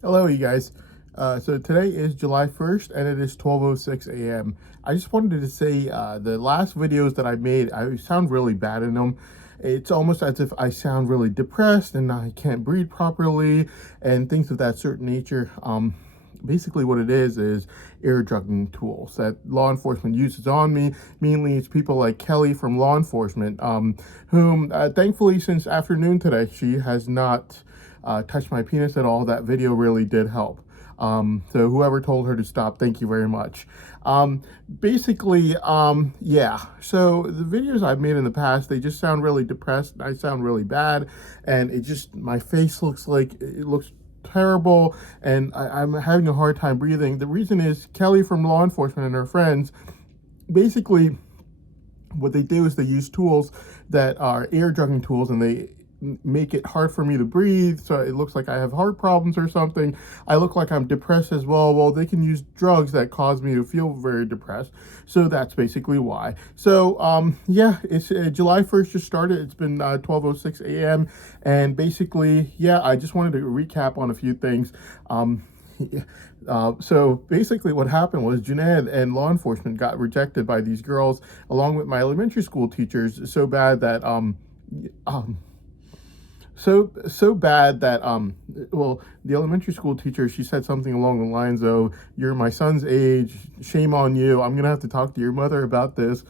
Hello, you guys. So today is July 1st and it is 12:06 a.m. I just wanted to say the last videos that I made, I sound really bad in them. It's almost as if I sound really depressed and I can't breathe properly and things of that certain nature. Basically what it is ear drugging tools that law enforcement uses on me. Mainly it's people like Kelly from law enforcement, whom thankfully since afternoon today, she has not touched my penis at all. That video really did help. So whoever told her to stop, thank you very much. Yeah. So the videos I've made in the past, they just sound really depressed. I sound really bad, and my face looks like it looks terrible, and I'm having a hard time breathing. The reason is Kelly from law enforcement and her friends basically what they do is they use tools that are air drugging tools, and they make it hard for me to breathe, so it looks like I have heart problems or something. I look like I'm depressed as well. Well, they can use drugs that cause me to feel very depressed, so that's basically why. So yeah, it's July 1st just started. It's been 12:06 a.m. and basically, yeah, I just wanted to recap on a few things. So basically what happened was Junaid and law enforcement got rejected by these girls along with my elementary school teachers so bad that um, so bad that well, the elementary school teacher, she said something along the lines of, "You're my son's age, shame on you, I'm gonna have to talk to your mother about this."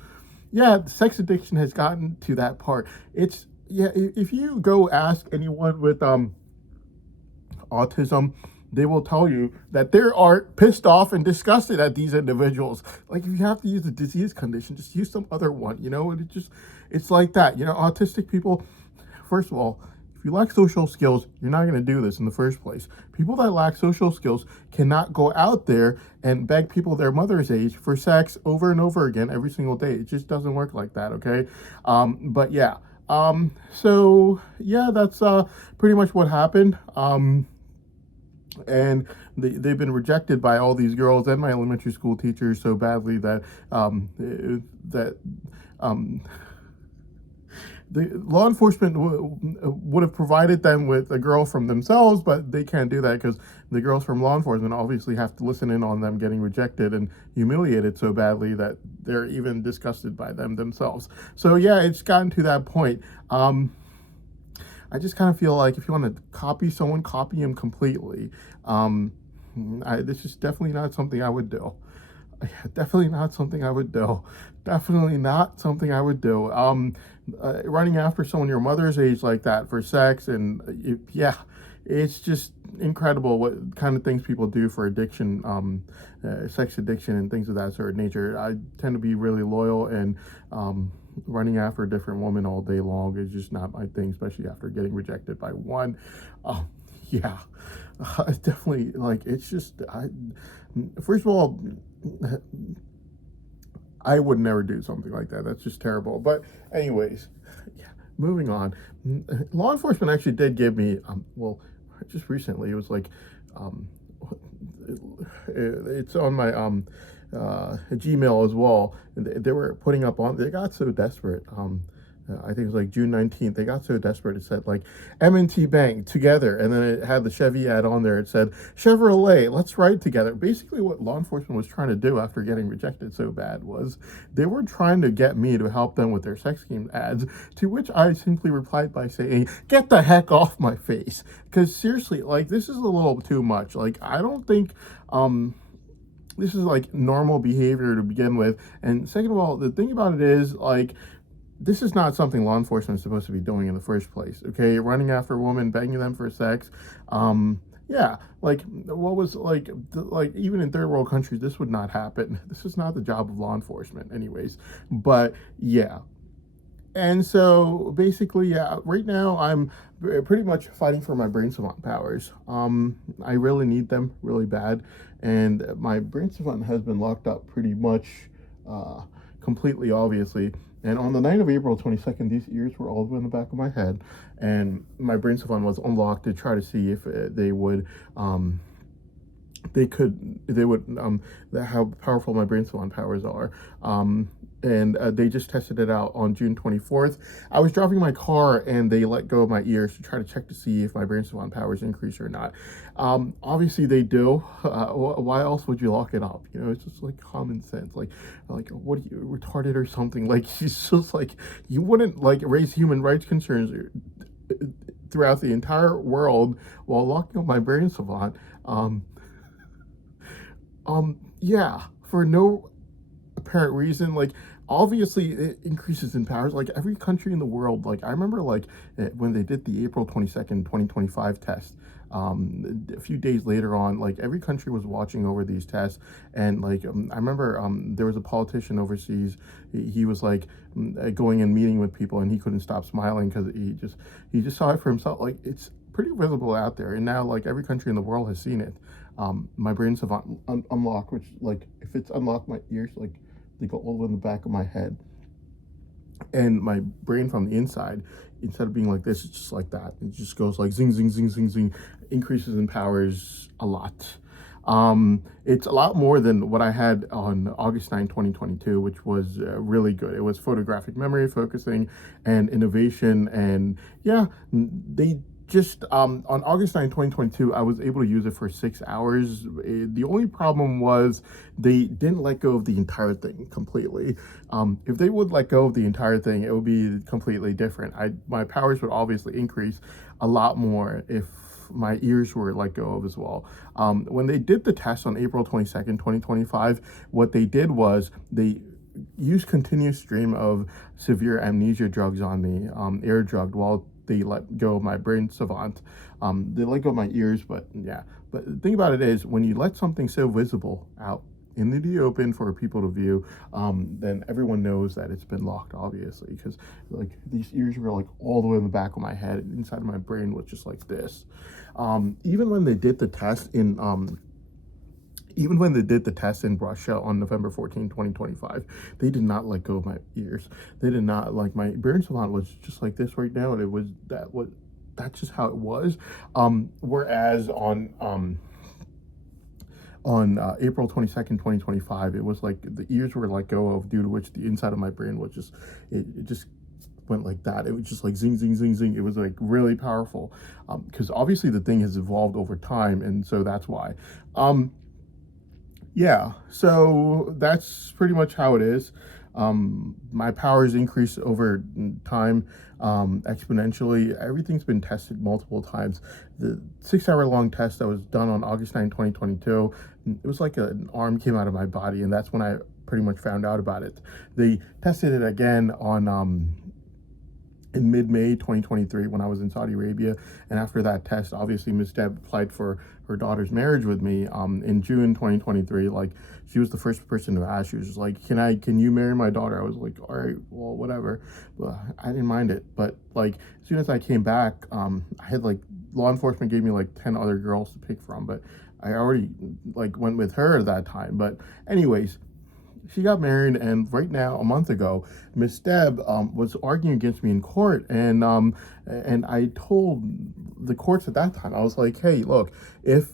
Yeah, sex addiction has gotten to that part. It's yeah, if you go ask anyone with autism, they will tell you that they are pissed off and disgusted at these individuals. Like, if you have to use a disease condition, just use some other one, and it's like that. Autistic people, first of all, if you lack social skills, you're not going to do this in the first place. People that lack social skills cannot go out there and beg people their mother's age for sex over and over again every single day. It just doesn't work like that, okay? But yeah. So yeah, that's pretty much what happened. And they've been rejected by all these girls and my elementary school teachers so badly that that um, the law enforcement would have provided them with a girl from themselves, but they can't do that because the girls from law enforcement obviously have to listen in on them getting rejected and humiliated so badly that they're even disgusted by them themselves. So yeah, it's gotten to that point. I just kind of feel like if you want to copy someone, copy him completely. Um, this is definitely not something I would do. Definitely not something I would do. Definitely not something I would do. Running after someone your mother's age like that for sex, and yeah, it's just incredible what kind of things people do for addiction, sex addiction, and things of that sort of nature. I tend to be really loyal, and running after a different woman all day long is just not my thing, especially after getting rejected by one. Uh, yeah, it's definitely like it's just. First of all, I would never do something like that. That's just terrible. But anyways, yeah, moving on. Law enforcement actually did give me well, just recently it was like um, it's on my Gmail as well. They were putting up on. They got so desperate. I think it was like June 19th. They got so desperate. It said like M&T Bank together, and then it had the Chevy ad on there. It said Chevrolet, let's ride together. Basically, what law enforcement was trying to do after getting rejected so bad was they were trying to get me to help them with their sex scheme ads. To which I simply replied by saying, "Get the heck off my face!" Because seriously, like, this is a little too much. Like, I don't think this is like normal behavior to begin with. And second of all, the thing about it is, like, this is not something law enforcement is supposed to be doing in the first place. Okay, running after a woman, begging them for sex. Yeah, like, what was like even in third world countries, this would not happen. This is not the job of law enforcement, anyways. But yeah, and so basically, yeah, right now I'm pretty much fighting for my brain savant powers. I really need them really bad, and my brain savant has been locked up pretty much uh, completely, obviously. And on the night of April 22nd, these ears were all the way in the back of my head, and my brain savant was unlocked to try to see if they would they would how powerful my brain salon powers are. And they just tested it out on June 24th. I was driving my car and they let go of my ears to try to check to see if my brain salon powers increase or not. Obviously they do. Why else would you lock it up? You know, it's just like common sense. Like what are you, retarded or something? Like, it's just like, you wouldn't like raise human rights concerns throughout the entire world while locking up my brain salon. Yeah, for no apparent reason. Like, obviously it increases in powers. Like, every country in the world, like, I remember like when they did the April 22nd 2025 test, a few days later on, like, every country was watching over these tests. And like, I remember there was a politician overseas. He was like going and meeting with people, and he couldn't stop smiling because he just saw it for himself. Like, it's pretty visible out there, and now like every country in the world has seen it. My brains have unlocked, which, like, if it's unlocked, my ears, like, they go all the way in the back of my head, and my brain from the inside, instead of being like this, it's just like that. It just goes like zing, zing, zing, zing, zing, increases in powers a lot. It's a lot more than what I had on August 9, 2022, which was really good. It was photographic memory, focusing, and innovation. And yeah, they just on August 9, 2022, I was able to use it for 6 hours. The only problem was they didn't let go of the entire thing completely. If they would let go of the entire thing, it would be completely different. My powers would obviously increase a lot more if my ears were let go of as well. When they did the test on April 22nd, 2025, what they did was they used continuous stream of severe amnesia drugs on me, air drugged, while they let go of my brain savant. They let go of my ears, but yeah. But the thing about it is, when you let something so visible out in the open for people to view, then everyone knows that it's been locked, obviously, because like these ears were like all the way in the back of my head. Inside of my brain was just like this. Even when they did the test in Russia on November 14, 2025, they did not let go of my ears. They did not, like, my brain salon was just like this right now, and that's just how it was. Whereas on April 22nd, 2025, it was like the ears were let go of, due to which the inside of my brain was just, it just went like that. It was just like zing, zing, zing, zing. It was like really powerful, because obviously the thing has evolved over time, and so that's why. Yeah, so that's pretty much how it is. My powers increase over time, exponentially. Everything's been tested multiple times. The 6 hour long test that was done on August 9, 2022, it was like an arm came out of my body, and that's when I pretty much found out about it. They tested it again on in mid-May 2023 when I was in Saudi Arabia, and after that test, obviously Ms. Deb applied for her daughter's marriage with me in June 2023. Like, she was the first person to ask. She was just like, can you marry my daughter? I was like, all right, well, whatever. But I didn't mind it. But like, as soon as I came back, I had like, law enforcement gave me like 10 other girls to pick from, but I already like went with her at that time. But anyways, she got married, and right now, a month ago, Miss Deb was arguing against me in court, and I told the courts at that time, I was like, hey, look, if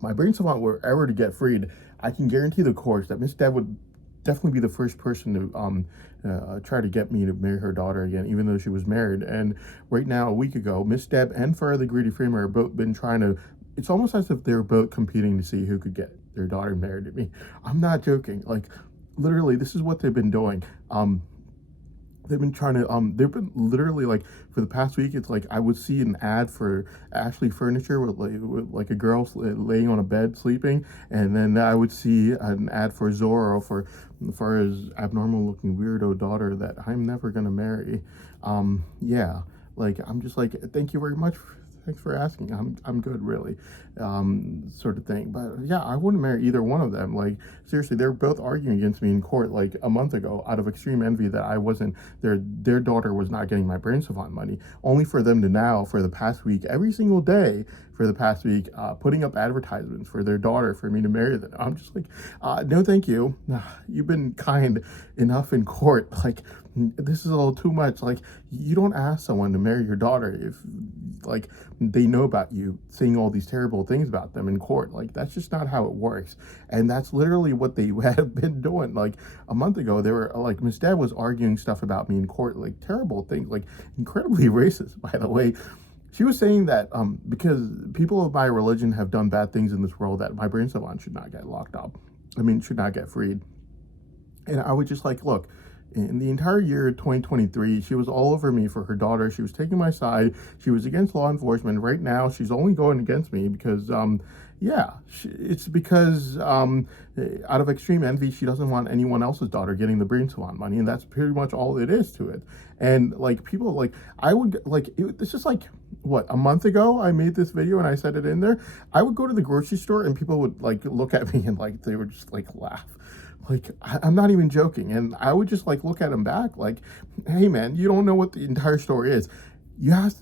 my brain savant were ever to get freed, I can guarantee the courts that Miss Deb would definitely be the first person to try to get me to marry her daughter again, even though she was married. And right now, a week ago, Miss Deb and Farrah the Greedy Framer have both been trying to, it's almost as if they're both competing to see who could get their daughter married to me. I'm not joking. Like, literally, this is what they've been doing. They've been trying to, they've been literally, like, for the past week, it's like I would see an ad for Ashley Furniture with like a girl laying on a bed sleeping, and then I would see an ad for Zorro for his abnormal looking weirdo daughter that I'm never gonna marry. Yeah, like, I'm just like, thank you very much. Thanks for asking. I'm good, really, sort of thing. But yeah, I wouldn't marry either one of them. Like, seriously, they're both arguing against me in court like a month ago out of extreme envy that I wasn't, their daughter was not getting my brain savant money, only for them to now, for the past week, every single day, for the past week, putting up advertisements for their daughter for me to marry them. I'm just like, no, thank you. You've been kind enough in court. Like, this is a little too much. Like, you don't ask someone to marry your daughter if, like, they know about you saying all these terrible things about them in court. Like, that's just not how it works. And that's literally what they have been doing. Like, a month ago, they were like, Miss Deb was arguing stuff about me in court, like terrible things, like incredibly racist, by the way. She was saying that because people of my religion have done bad things in this world, that my brain savant should not get locked up. I mean, should not get freed. And I would just like, look, in the entire year of 2023, she was all over me for her daughter. She was taking my side. She was against law enforcement. Right now, she's only going against me because, it's because out of extreme envy, she doesn't want anyone else's daughter getting the brain salon money. And that's pretty much all it is to it. And like people, like I would, like, this is like, what, a month ago I made this video and I said it in there. I would go to the grocery store and people would like look at me and like they would just like laugh. Like, I'm not even joking. And I would just like look at him back like, hey man, you don't know what the entire story is. You have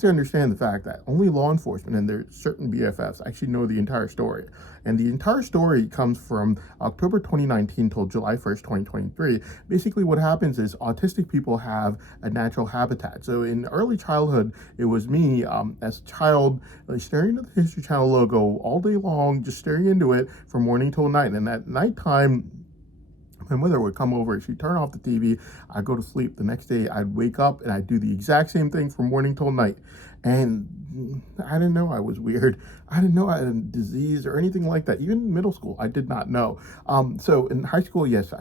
to understand the fact that only law enforcement and their certain BFFs actually know the entire story. And the entire story comes from October 2019 till July 1st, 2023. Basically what happens is autistic people have a natural habitat. So in early childhood, it was me as a child staring at the History Channel logo all day long, just staring into it from morning till night. And at nighttime, my mother would come over, she'd turn off the TV, I'd go to sleep. The next day, I'd wake up and I'd do the exact same thing from morning till night. And I didn't know I was weird. I didn't know I had a disease or anything like that. Even in middle school, I did not know. So in high school, yes,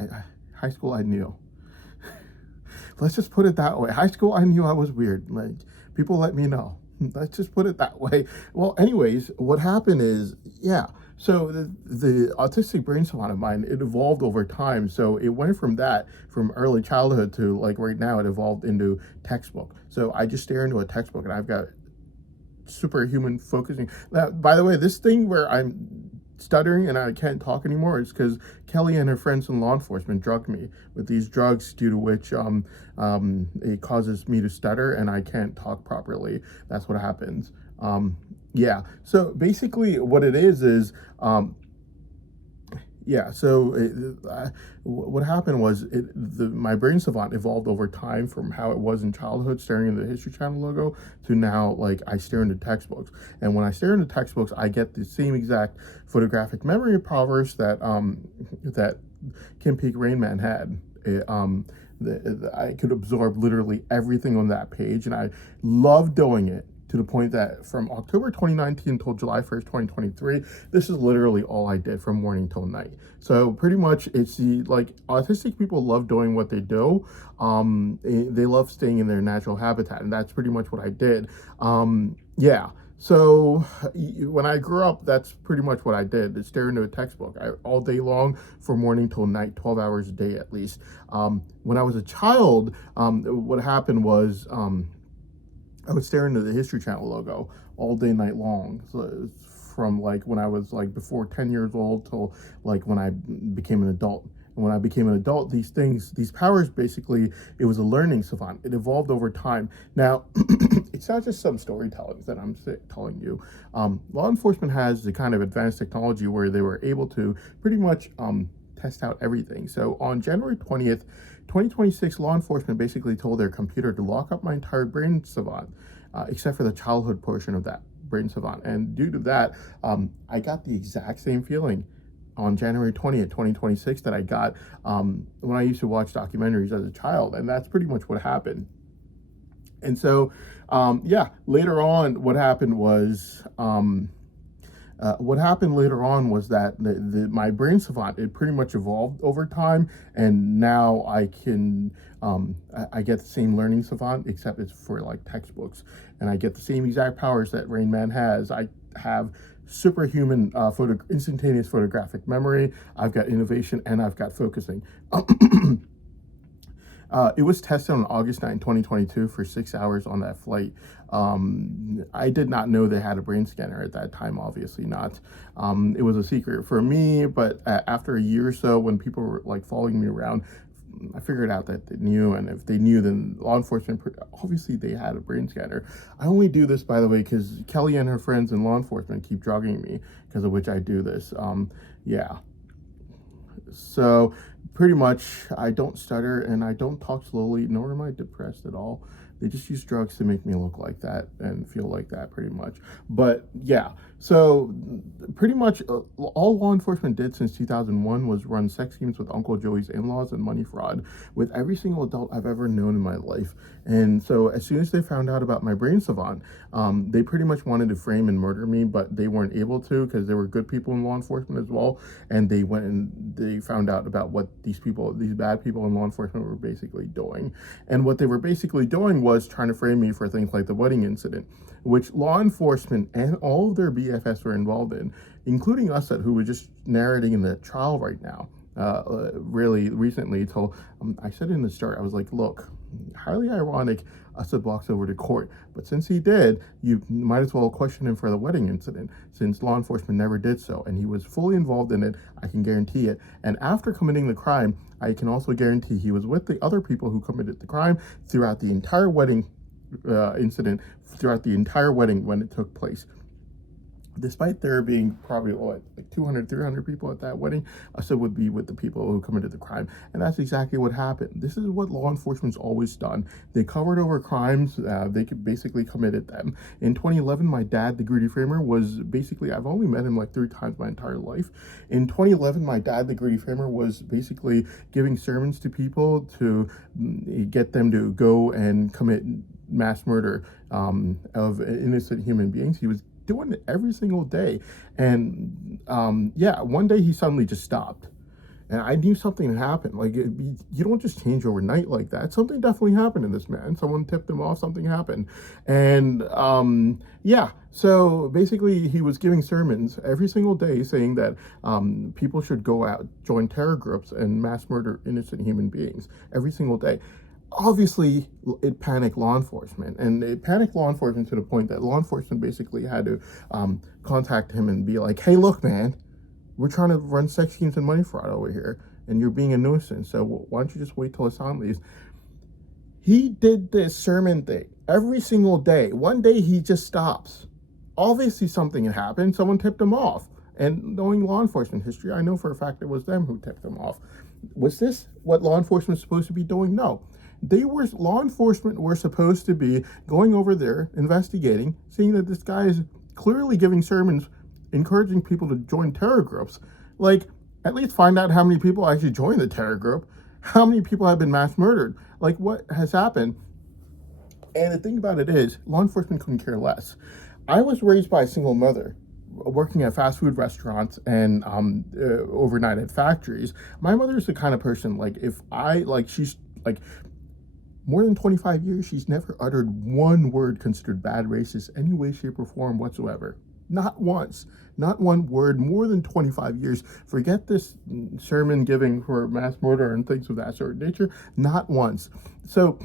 high school, I knew. Let's just put it that way. High school, I knew I was weird. Like, people let me know. Let's just put it that way. Well, anyways, what happened is, so the autistic brain savant of mine, it evolved over time. So it went from early childhood to like right now, it evolved into textbook. So I just stare into a textbook and I've got superhuman focusing. Now, by the way, this thing where I'm stuttering and I can't talk anymore is because Kelly and her friends in law enforcement drugged me with these drugs, due to which it causes me to stutter and I can't talk properly. That's what happens. So basically what it is what happened was my brain savant evolved over time from how it was in childhood, staring at the History Channel logo, to now like I stare into textbooks. And when I stare into textbooks, I get the same exact photographic memory of Proverbs that that Kim Peek Rain Man had. I could absorb literally everything on that page, and I love doing it. To the point that from October 2019 until July 1st, 2023, this is literally all I did from morning till night. So pretty much it's like autistic people love doing what they do. They love staying in their natural habitat, and that's pretty much what I did. So when I grew up, that's pretty much what I did, is stare into a textbook all day long from morning till night, 12 hours a day at least. When I was a child, what happened was, I would stare into the History Channel logo all day, night long. So from like when I was like before 10 years old till like when I became an adult. And when I became an adult, these powers, basically, it was a learning savant. It evolved over time. Now, it's not just some storytelling that I'm telling you. Law enforcement has the kind of advanced technology where they were able to pretty much test out everything. So on January 20th, 2026, law enforcement basically told their computer to lock up my entire brain savant, except for the childhood portion of that brain savant. And due to that, I got the exact same feeling on January 20th, 2026 that I got when I used to watch documentaries as a child. And that's pretty much what happened. And so, later on, what happened was, that my brain savant, it pretty much evolved over time, and now I can I get the same learning savant, except it's for like textbooks, and I get the same exact powers that Rain Man has. I have superhuman instantaneous photographic memory. I've got innovation, and I've got focusing. It was tested on August 9, 2022 for 6 hours on that flight. I did not know they had a brain scanner at that time, obviously not. It was a secret for me, but after a year or so, when people were like following me around, I figured out that they knew, and if they knew, then law enforcement, obviously they had a brain scanner. I only do this, by the way, because Kelly and her friends in law enforcement keep drugging me, because of which I do this. Yeah. So pretty much I don't stutter and I don't talk slowly, nor am I depressed at all. They just use drugs to make me look like that and feel like that, pretty much. But yeah, so pretty much all law enforcement did since 2001 was run sex schemes with Uncle Joey's in-laws and money fraud with every single adult I've ever known in my life. And so as soon as they found out about my brain savant, they pretty much wanted to frame and murder me, but they weren't able to because there were good people in law enforcement as well. And they went and they found out about what these bad people in law enforcement were basically doing. And what they were basically doing was trying to frame me for things like the wedding incident, which law enforcement and all of their BFS were involved in, including us who were just narrating in the trial right now. Really recently till I said in the start, I was like, look, highly ironic Assad walks over to court, but since he did, you might as well question him for the wedding incident, since law enforcement never did so, and he was fully involved in it. I can guarantee it. And after committing the crime, I can also guarantee he was with the other people who committed the crime throughout the entire wedding incident, throughout the entire wedding when it took place. Despite there being probably like 200, 300 people at that wedding, Assad would be with the people who committed the crime. And that's exactly what happened. This is what law enforcement's always done. They covered over crimes. They could basically committed them. In 2011, my dad, the Greedy Framer, was basically, I've only met him like 3 times my entire life. In 2011, my dad, the Greedy Framer, was basically giving sermons to people to get them to go and commit mass murder of innocent human beings. He was doing it every single day. And yeah, one day he suddenly just stopped. And I knew something had happened. Like, you don't just change overnight like that. Something definitely happened in this man. Someone tipped him off, something happened. And yeah, so basically he was giving sermons every single day saying that people should go out, join terror groups, and mass murder innocent human beings every single day. Obviously, it panicked law enforcement, and it panicked law enforcement to the point that law enforcement basically had to contact him and be like, hey, look, man, we're trying to run sex schemes and money fraud over here, and you're being a nuisance, so why don't you just wait till Hassan leaves? He did this sermon thing every single day. One day he just stops. Obviously something had happened. Someone tipped him off. And knowing law enforcement history, I know for a fact it was them who tipped him off. Was this what law enforcement was supposed to be doing? No. Law enforcement were supposed to be going over there, investigating, seeing that this guy is clearly giving sermons, encouraging people to join terror groups. Like, at least find out how many people actually joined the terror group, how many people have been mass murdered, like what has happened. And the thing about it is, law enforcement couldn't care less. I was raised by a single mother, working at fast food restaurants and overnight at factories. My mother is the kind of person, like, she's like, more than 25 years, she's never uttered one word considered bad, racist, any way, shape, or form whatsoever. Not once. Not one word. More than 25 years. Forget this sermon giving for mass murder and things of that sort of nature. Not once. So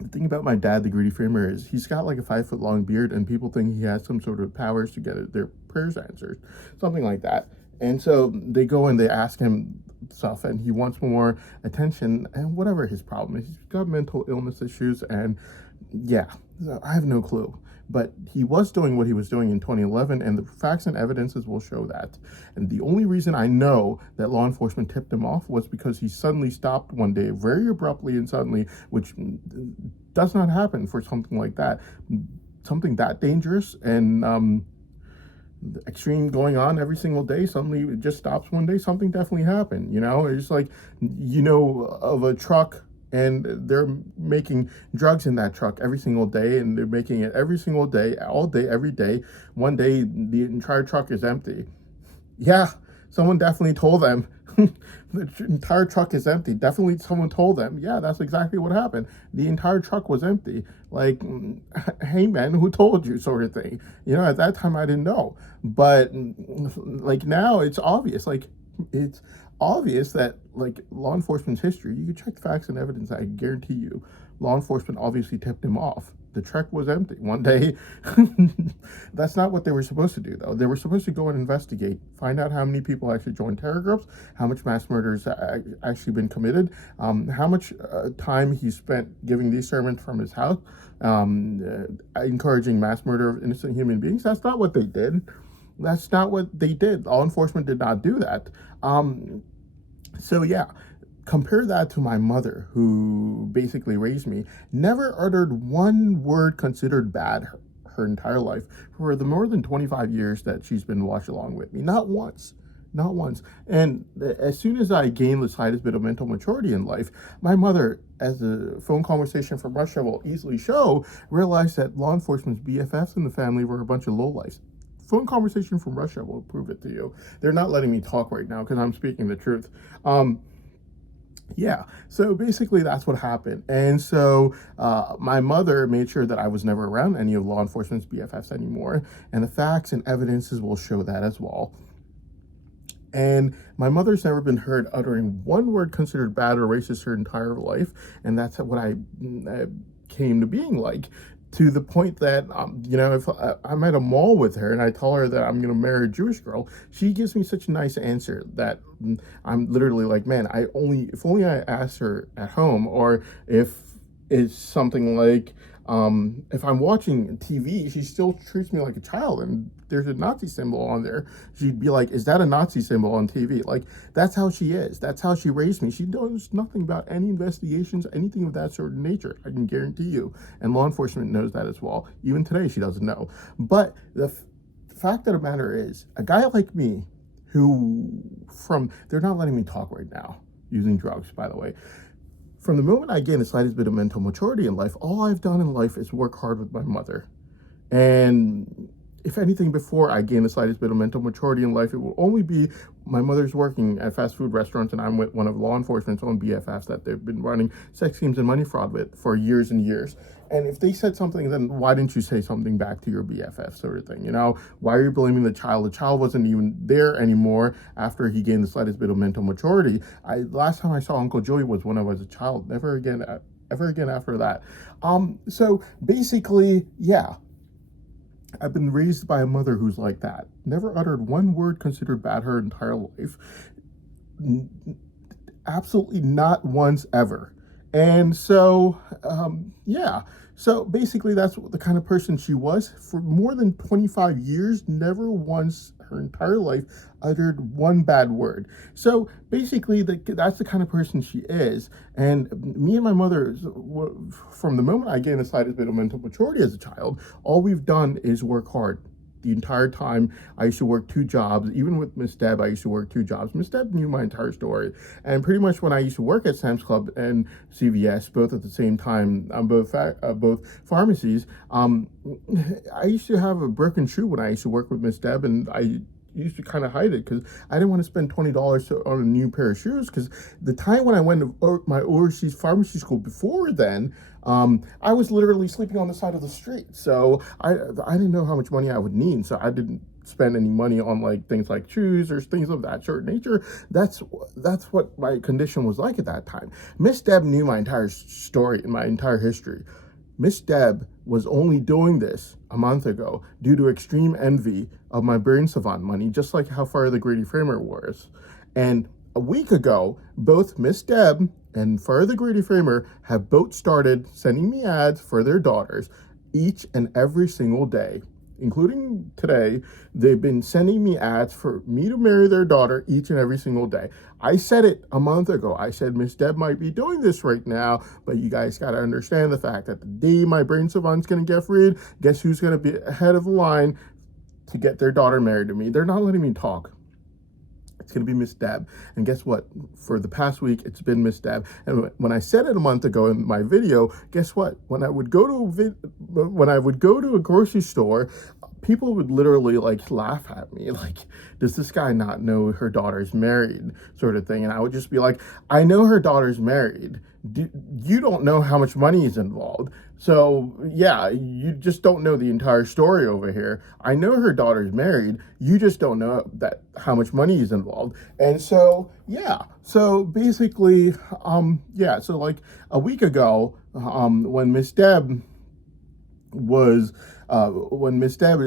the thing about my dad, the Greedy Framer, is he's got like a 5-foot-long beard, and people think he has some sort of powers to get their prayers answered. Something like that. And so they go and they ask him stuff, and he wants more attention, and whatever his problem is. He's got mental illness issues, and yeah, I have no clue. But he was doing what he was doing in 2011, and the facts and evidences will show that. And the only reason I know that law enforcement tipped him off was because he suddenly stopped one day, very abruptly and suddenly, which does not happen for something like that. Something that dangerous and extreme going on every single day, suddenly it just stops one day. Something definitely happened, you know? It's like, you know, of a truck, and they're making drugs in that truck every single day, and they're making it every single day, all day, every day. One day the entire truck is empty. Yeah, someone definitely told them the entire truck is empty. Definitely someone told them, yeah, that's exactly what happened. The entire truck was empty. Like, hey man, who told you, sort of thing. You know, at that time I didn't know. But like now it's obvious. Like, it's obvious that, like, law enforcement's history, you can check facts and evidence, I guarantee you, law enforcement obviously tipped him off. the truck was empty. One day, that's not what they were supposed to do, though. They were supposed to go and investigate, find out how many people actually joined terror groups, how much mass murders actually been committed, how much time he spent giving these sermons from his house, encouraging mass murder of innocent human beings. That's not what they did. That's not what they did. Law enforcement did not do that. So yeah, compare that to my mother, who basically raised me, never uttered one word considered bad her entire life for the more than 25 years that she's been watched along with me. Not once. Not once. And as soon as I gained the slightest bit of mental maturity in life, my mother, as a phone conversation from Russia will easily show, realized that law enforcement's BFFs in the family were a bunch of lowlifes. Phone conversation from Russia will prove it to you. They're not letting me talk right now because I'm speaking the truth. Yeah, so basically that's what happened. And so my mother made sure that I was never around any of law enforcement's BFFs anymore. And the facts and evidences will show that as well. And my mother's never been heard uttering one word considered bad or racist her entire life. And that's what I came to being like. To the point that, if I'm at a mall with her and I tell her that I'm going to marry a Jewish girl, she gives me such a nice answer that I'm literally like, man, if only I asked her at home, or if it's something like, if I'm watching TV, she still treats me like a child, and there's a Nazi symbol on there. She'd be like, is that a Nazi symbol on TV? Like, that's how she is. That's how she raised me. She knows nothing about any investigations, anything of that sort of nature. I can guarantee you. And law enforcement knows that as well. Even today, she doesn't know. But the fact of the matter is, a guy like me, they're not letting me talk right now, using drugs, by the way. From the moment I gained the slightest bit of mental maturity in life, all I've done in life is work hard with my mother. And if anything, before I gained the slightest bit of mental maturity in life, it will only be my mother's working at fast food restaurants, and I'm with one of law enforcement's own BFFs that they've been running sex schemes and money fraud with for years and years. And if they said something, then why didn't you say something back to your BFF, sort of thing? Why are you blaming the child? The child wasn't even there anymore after he gained the slightest bit of mental maturity. Last time I saw Uncle Joey was when I was a child. Never again after that. So basically, yeah. I've been raised by a mother who's like that. Never uttered one word considered bad her entire life. Absolutely not once ever. And so, yeah. So basically that's the kind of person she was. For more than 25 years, never once her entire life uttered one bad word. So basically that's the kind of person she is. And me and my mother, from the moment I gained the slightest bit of mental maturity as a child, all we've done is work hard. The entire time I used to work 2 jobs. Even with Miss Deb, I used to work 2 jobs. Miss Deb knew my entire story. And pretty much when I used to work at Sam's Club and CVS, both at the same time, both pharmacies, I used to have a broken shoe when I used to work with Miss Deb, and I used to kind of hide it because I didn't want to spend $20 on a new pair of shoes, because the time when I went to my overseas pharmacy school before then, I was literally sleeping on the side of the street. So I didn't know how much money I would need. So I didn't spend any money on like things like shoes or things of that sort of nature. That's what my condition was like at that time. Miss Deb knew my entire story and my entire history. Miss Deb was only doing this a month ago due to extreme envy of my Brain Savant money, just like how Fire the Greedy Framer was. And a week ago, both Miss Deb and Fire the Greedy Framer have both started sending me ads for their daughters each and every single day. Including today, they've been sending me ads for me to marry their daughter each and every single day. I said it a month ago. I said Miss Deb might be doing this right now, but you guys got to understand the fact that the day my Brain Savant's going to get freed, guess who's going to be ahead of the line to get their daughter married to me? They're not letting me talk. It's going to be Miss Deb. And guess what? For the past week, it's been Miss Deb. And when I said it a month ago in my video, guess what? When I would go to a grocery store, people would literally like laugh at me. Like, does this guy not know her daughter's married, sort of thing? And I would just be like, I know her daughter's married. You don't know how much money is involved. So yeah, you just don't know the entire story over here. I know her daughter's married. You just don't know how much money is involved. And so, yeah. So basically, yeah. So like a week ago, when Miss Deb was when Miss Deb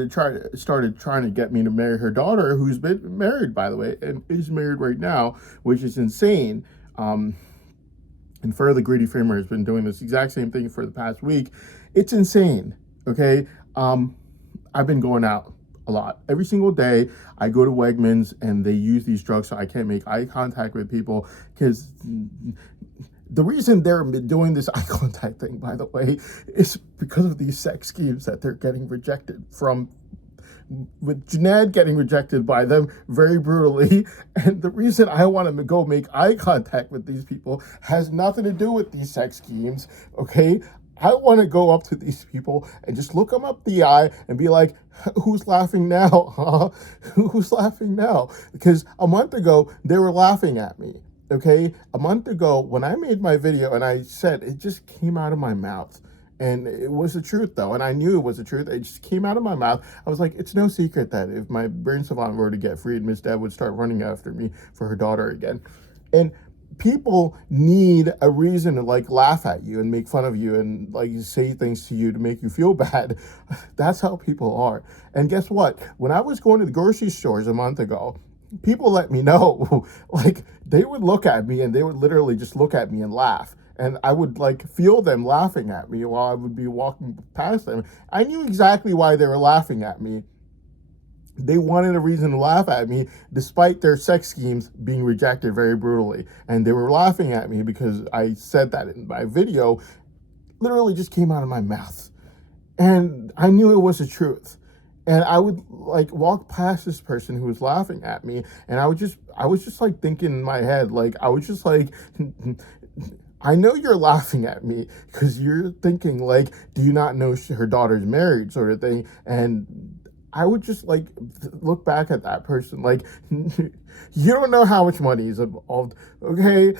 started trying to get me to marry her daughter, who's been married, by the way, and is married right now, which is insane. And Further Greedy Framer has been doing this exact same thing for the past week. It's insane, okay? I've been going out a lot. Every single day, I go to Wegmans and they use these drugs so I can't make eye contact with people, because the reason they're doing this eye contact thing, by the way, is because of these sex schemes that they're getting rejected from, with Junaid getting rejected by them very brutally. And the reason I want to go make eye contact with these people has nothing to do with these sex schemes, okay? I want to go up to these people and just look them up the eye and be like, who's laughing now, huh? Who's laughing now? Because a month ago, they were laughing at me, okay? A month ago, when I made my video and I said, it just came out of my mouth. And it was the truth, though, and I knew it was the truth. It just came out of my mouth. I was like, it's no secret that if my brain savant were to get freed, Miss Deb would start running after me for her daughter again. And people need a reason to, like, laugh at you and make fun of you and, like, say things to you to make you feel bad. That's how people are. And guess what? When I was going to the grocery stores a month ago, people let me know, like, they would look at me and they would literally just look at me and laugh. And I would, like, feel them laughing at me while I would be walking past them. I knew exactly why they were laughing at me. They wanted a reason to laugh at me, despite their sex schemes being rejected very brutally. And they were laughing at me because I said that in my video. Literally just came out of my mouth. And I knew it was the truth. And I would, like, walk past this person who was laughing at me, and I was just like thinking in my head, like, I was just like, I know you're laughing at me because you're thinking, like, do you not know her daughter's married, sort of thing. And I would just, like, look back at that person like, you don't know how much money is involved, okay?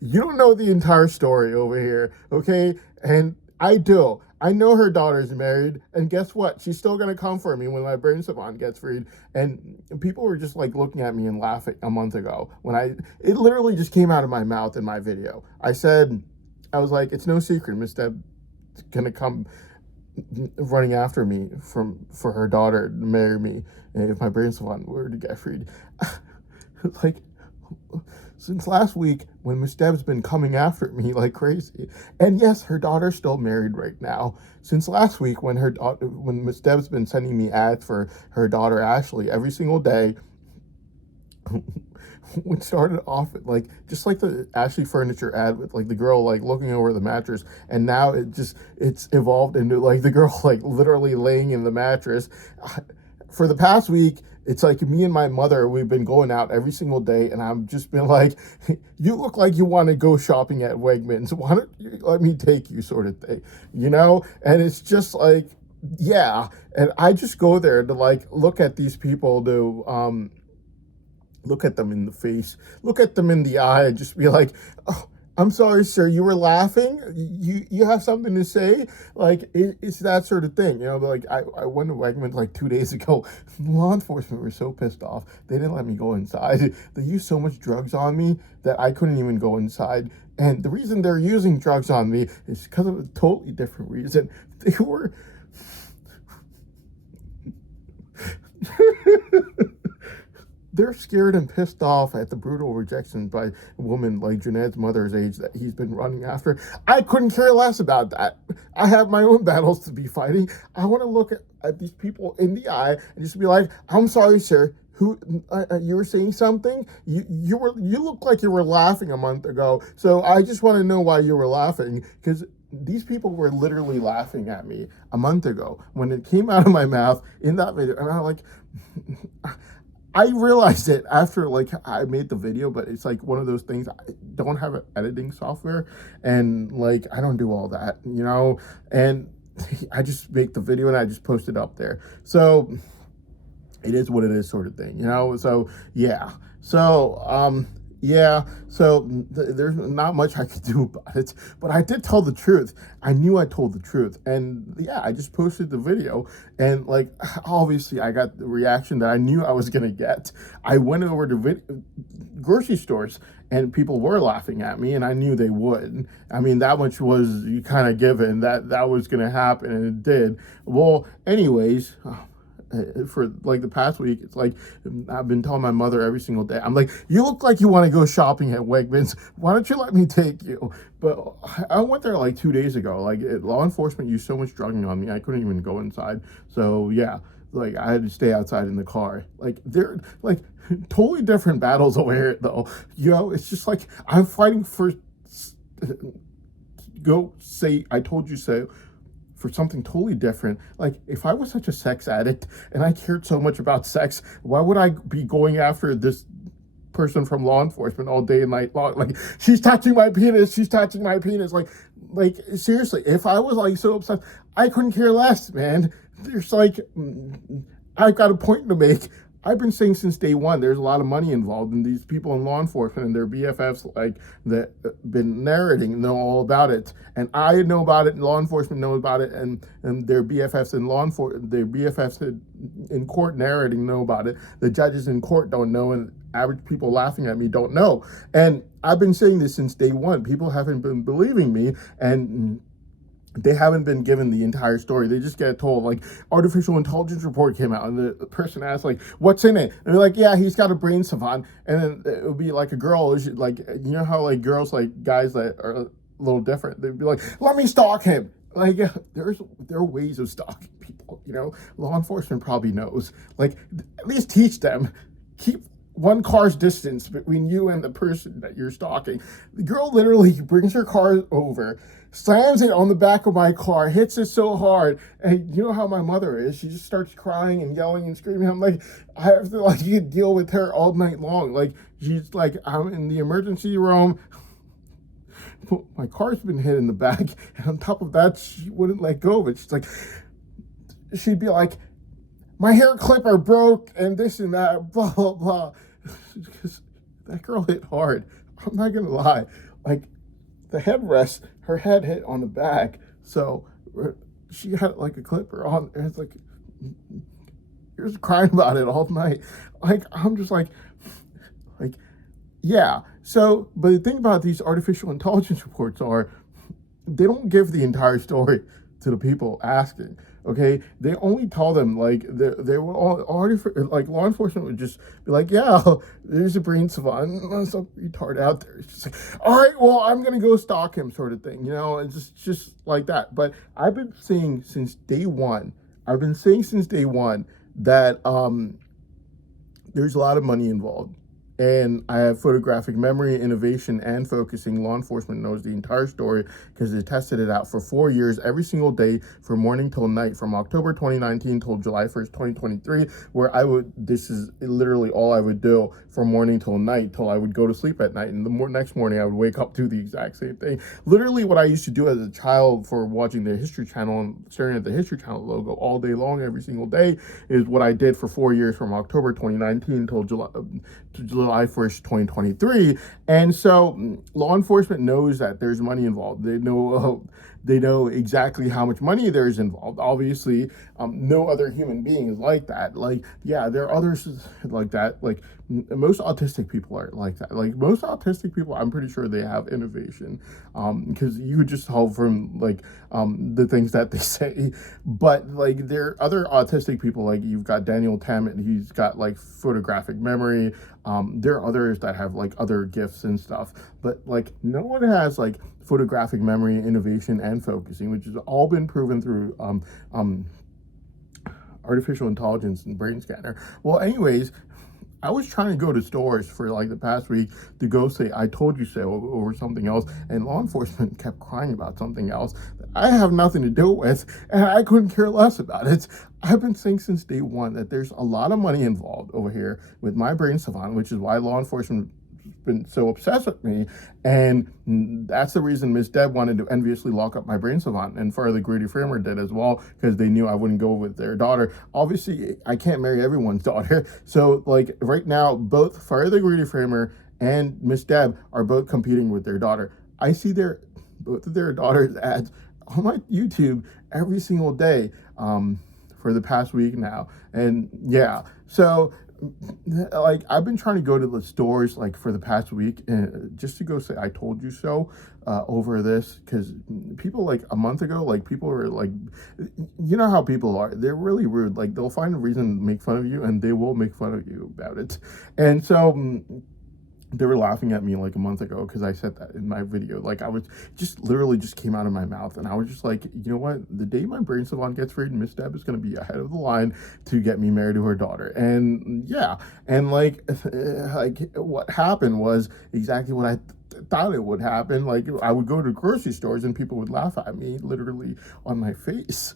You don't know the entire story over here, okay? And I do. I know her daughter's married, and guess what? She's still going to come for me when my brain savant gets freed. And people were just, like, looking at me and laughing a month ago when it literally just came out of my mouth in my video. I was like, it's no secret, Miss Deb's going to come running after me for her daughter to marry me if my brain savant were to get freed. Like, since last week, when Miss Deb's been coming after me like crazy, and yes, her daughter's still married right now. Since last week, when Miss Deb's been sending me ads for her daughter Ashley every single day, which started off like just like the Ashley Furniture ad with, like, the girl, like, looking over the mattress, and now it's evolved into, like, the girl, like, literally laying in the mattress. For the past week, it's like me and my mother, we've been going out every single day, and I've just been like, you look like you want to go shopping at Wegmans. Why don't you let me take you, sort of thing, you know? And it's just like, yeah. And I just go there to, like, look at these people, to look at them in the face, look at them in the eye, and just be like, oh, I'm sorry, sir, you were laughing? You have something to say? Like, it's that sort of thing, you know? Like, I went to Wegmans, like, 2 days ago. Law enforcement were so pissed off. They didn't let me go inside. They used so much drugs on me that I couldn't even go inside. And the reason they're using drugs on me is because of a totally different reason. They were... They're scared and pissed off at the brutal rejection by a woman like Junaid's mother's age that he's been running after. I couldn't care less about that. I have my own battles to be fighting. I want to look at these people in the eye and just be like, I'm sorry, sir. Who you were saying something? You look like you were laughing a month ago. So I just want to know why you were laughing, because these people were literally laughing at me a month ago when it came out of my mouth in that video, and I'm like, I realized it after, like, I made the video, but it's like one of those things. I don't have an editing software, and, like, I don't do all that, you know, and I just make the video and I just post it up there. So it is what it is, sort of thing, you know? So, yeah. So, Yeah, so there's not much I could do about it, but I did tell the truth. I knew I told the truth, and yeah, I just posted the video, and like obviously I got the reaction that I knew I was gonna get. I went over to grocery stores, and people were laughing at me, and I knew they would. I mean, that much was kind of given that that was gonna happen, and it did. Well, anyways, for like the past week, it's like I've been telling my mother every single day. I'm like, you look like you want to go shopping at Wegmans. Why don't you let me take you? But I went there like 2 days ago. Like law enforcement used so much drugging on me, I couldn't even go inside. So yeah, like I had to stay outside in the car. Like they're like totally different battles over here, though. You know, it's just like I'm fighting for go say I told you so for something totally different. Like, if I was such a sex addict and I cared so much about sex, why would I be going after this person from law enforcement all day and night long? Like, she's touching my penis, she's touching my penis. Like seriously, if I was like so obsessed, I couldn't care less, man. There's like, I've got a point to make. I've been saying since day one, there's a lot of money involved, and these people in law enforcement and their BFFs, like that, been narrating, know all about it, and I know about it, and law enforcement know about it, and their BFFs in law enforcement, their BFFs in court narrating know about it. The judges in court don't know, and average people laughing at me don't know. And I've been saying this since day one. People haven't been believing me, and they haven't been given the entire story. They just get told, like, artificial intelligence report came out, and the person asks, like, what's in it? And they're like, yeah, he's got a brain savant. And then it would be like a girl, like, you know how, like, girls, like, guys that are a little different, they'd be like, let me stalk him. Like, there are ways of stalking people, you know? Law enforcement probably knows. Like, at least teach them. Keep one car's distance between you and the person that you're stalking. The girl literally brings her car over, slams it on the back of my car, hits it so hard, and you know how my mother is. She just starts crying and yelling and screaming. I'm like, I have to like deal with her all night long. Like she's like, I'm in the emergency room. My car's been hit in the back, and on top of that, she wouldn't let go of it. She's like, she'd be like, my hair clipper broke, and this and that, blah blah blah. Because that girl hit hard. I'm not gonna lie. Like the headrest, her head hit on the back, so she had like a clipper on. And it's like you're just crying about it all night. Like I'm just like yeah. So, but the thing about these artificial intelligence reports are they don't give the entire story to the people asking. Okay, they only tell them like they will already like law enforcement would just be like, yeah, there's a brain savant, there's some retard out there. It's just like, all right, well, I'm gonna go stalk him, sort of thing, you know. It's just like that. But I've been saying since day one. I've been saying since day one that there's a lot of money involved. And I have photographic memory, innovation, and focusing. Law enforcement knows the entire story because they tested it out for 4 years, every single day, from morning till night, from October 2019 till July 1st, 2023, where this is literally all I would do from morning till night, till I would go to sleep at night. And the next morning, I would wake up, do the exact same thing. Literally what I used to do as a child for watching the History Channel and staring at the History Channel logo all day long, every single day, is what I did for 4 years, from October 2019 till July 1st, 2023. And so law enforcement knows that there's money involved. They know exactly how much money there's involved. Obviously, no other human being is like that. Like, yeah, there are others like that. Like, most autistic people are like that. Like, most autistic people, I'm pretty sure they have innovation, because you could just tell from, like, the things that they say. But, like, there are other autistic people, like, you've got Daniel Tammet, he's got, like, photographic memory. There are others that have, like, other gifts and stuff. But, like, no one has, like, photographic memory, innovation, and focusing, which has all been proven through artificial intelligence and brain scanner. Well, anyways, I was trying to go to stores for like the past week to go say I told you so over something else, and law enforcement kept crying about something else that I have nothing to do with, and I couldn't care less about it. I've been saying since day one that there's a lot of money involved over here with my brain savant, which is why law enforcement been so obsessed with me, and that's the reason Miss Deb wanted to enviously lock up my brain savant, and Farley Grudy Framer did as well, because they knew I wouldn't go with their daughter. Obviously, I can't marry everyone's daughter, so like right now, both Farley Grudy Framer and Miss Deb are both competing with their daughter. I see both of their daughters' ads on my YouTube every single day for the past week now. And yeah, so like I've been trying to go to the stores like for the past week and just to go say I told you so over this, because people like a month ago, like people were like, you know how people are, they're really rude, like they'll find a reason to make fun of you and they will make fun of you about it. And so they were laughing at me like a month ago because I said that in my video. Like I was just literally just came out of my mouth, and I was just like, you know what? The day my brain salon gets freed, Miss Deb is going to be ahead of the line to get me married to her daughter. And yeah, and like what happened was exactly what I thought it would happen. Like I would go to grocery stores and people would laugh at me literally on my face.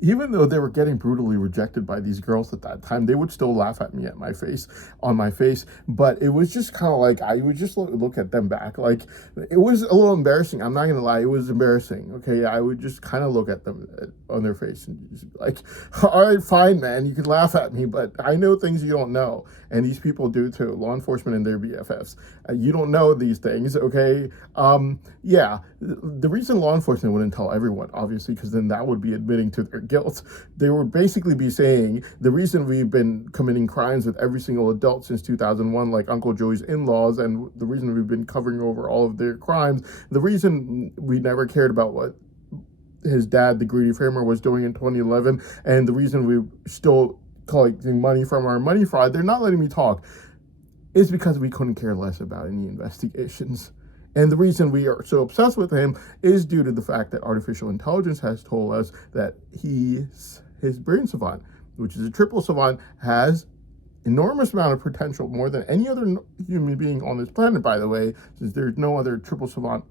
Even though they were getting brutally rejected by these girls at that time, they would still laugh at me at my face, on my face. But it was just kind of like, I would just look at them back. Like, it was a little embarrassing. I'm not going to lie. It was embarrassing. Okay. I would just kind of look at them on their face and just be like, all right, fine, man. You can laugh at me, but I know things you don't know. And these people do too. Law enforcement and their BFFs. You don't know these things. Okay. Yeah. The reason law enforcement wouldn't tell everyone, obviously, because then that would be admitting to their guilt. They would basically be saying the reason we've been committing crimes with every single adult since 2001, like Uncle Joey's in-laws, and the reason we've been covering over all of their crimes, the reason we never cared about what his dad, the greedy framer, was doing in 2011, and the reason we still collecting money from our money fraud, they're not letting me talk, is because we couldn't care less about any investigations. And the reason we are so obsessed with him is due to the fact that artificial intelligence has told us that his brain savant, which is a triple savant, has enormous amount of potential, more than any other human being on this planet, by the way, since there's no other triple savant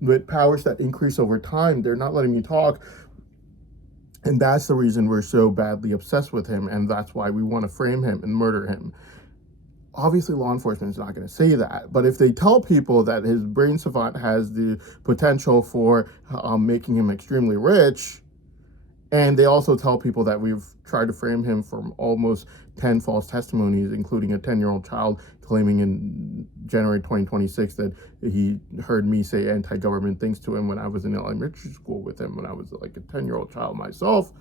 with powers that increase over time. They're not letting me talk. And that's the reason we're so badly obsessed with him, and that's why we want to frame him and murder him. Obviously, law enforcement is not going to say that, but if they tell people that his brain savant has the potential for making him extremely rich, and they also tell people that we've tried to frame him from almost 10 false testimonies, including a 10-year-old child claiming in January 2026 that he heard me say anti-government things to him when I was in elementary school with him when I was like a 10-year-old child myself.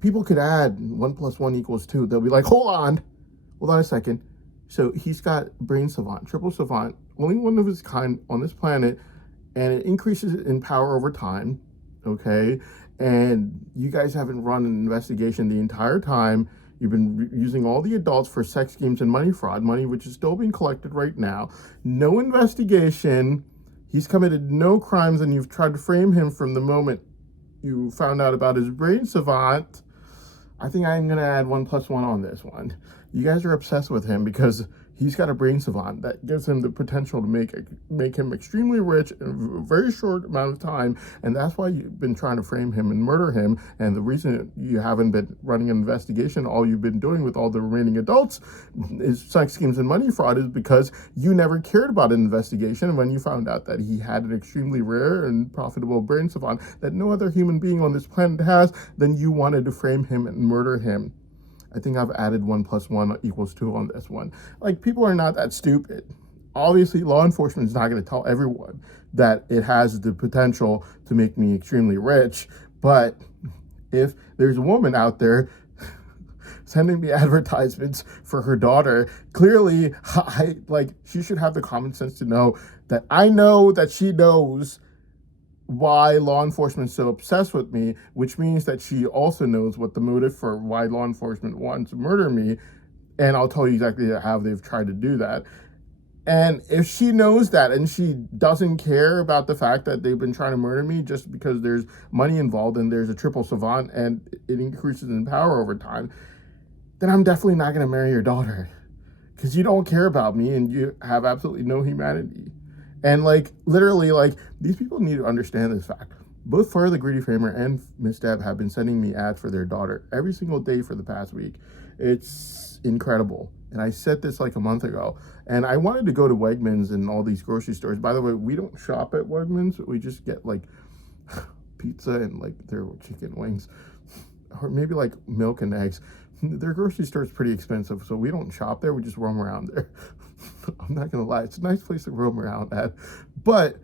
People could add 1 + 1 = 2. They'll be like, hold on a second. So he's got brain savant, triple savant, only one of his kind on this planet, and it increases in power over time, okay? And you guys haven't run an investigation the entire time. You've been using all the adults for sex schemes and money fraud, money which is still being collected right now. No investigation. He's committed no crimes, and you've tried to frame him from the moment you found out about his brain savant. I think I'm going to add 1 + 1 on this one. You guys are obsessed with him because he's got a brain savant that gives him the potential to make him extremely rich in a very short amount of time, and that's why you've been trying to frame him and murder him. And the reason you haven't been running an investigation, all you've been doing with all the remaining adults is sex schemes and money fraud, is because you never cared about an investigation. When you found out that he had an extremely rare and profitable brain savant that no other human being on this planet has, then you wanted to frame him and murder him. I think I've added 1 + 1 = 2 on this one. Like, people are not that stupid. Obviously, law enforcement is not going to tell everyone that it has the potential to make me extremely rich. But if there's a woman out there sending me advertisements for her daughter, clearly, she should have the common sense to know that I know that she knows why law enforcement is so obsessed with me, which means that she also knows what the motive for why law enforcement wants to murder me. And I'll tell you exactly how they've tried to do that. And if she knows that and she doesn't care about the fact that they've been trying to murder me just because there's money involved and there's a triple savant and it increases in power over time, then I'm definitely not going to marry your daughter, because you don't care about me and you have absolutely no humanity. And literally, these people need to understand this fact. Both Fur the Greedy Framer and Miss Deb have been sending me ads for their daughter every single day for the past week. It's incredible. And I said this a month ago. And I wanted to go to Wegmans and all these grocery stores. By the way, we don't shop at Wegmans. We just get pizza and their chicken wings. Or maybe milk and eggs. their grocery store is pretty expensive, so we don't shop there. We just roam around there. I'm not gonna lie, it's a nice place to roam around at, but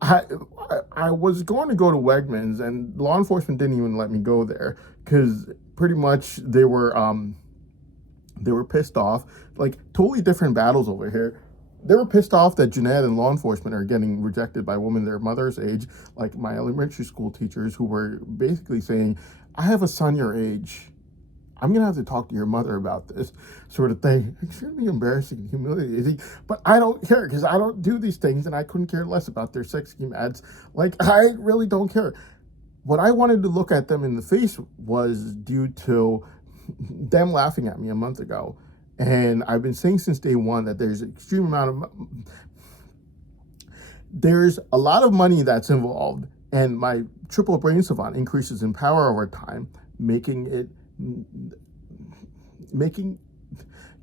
I I was going to go to Wegmans, and law enforcement didn't even let me go there because pretty much they were pissed off, like totally different battles over here. They were pissed off that Jeanette and law enforcement are getting rejected by women their mother's age, like my elementary school teachers, who were basically saying, I have a son your age. I'm going to have to talk to your mother about this sort of thing. Extremely embarrassing and humiliating. But I don't care because I don't do these things, and I couldn't care less about their sex scheme ads. Like, I really don't care. What I wanted to look at them in the face was due to them laughing at me a month ago. And I've been saying since day one that there's a lot of money that's involved, and my triple brain savant increases in power over time,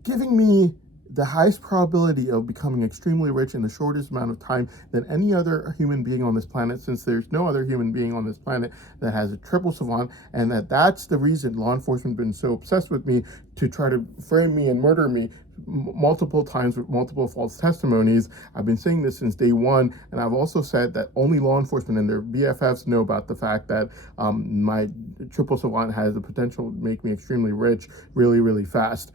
giving me the highest probability of becoming extremely rich in the shortest amount of time than any other human being on this planet, since there's no other human being on this planet that has a triple savant, and that's the reason law enforcement has been so obsessed with me to try to frame me and murder me multiple times with multiple false testimonies. I've been saying this since day one, and I've also said that only law enforcement and their BFFs know about the fact that my triple savant has the potential to make me extremely rich really, really fast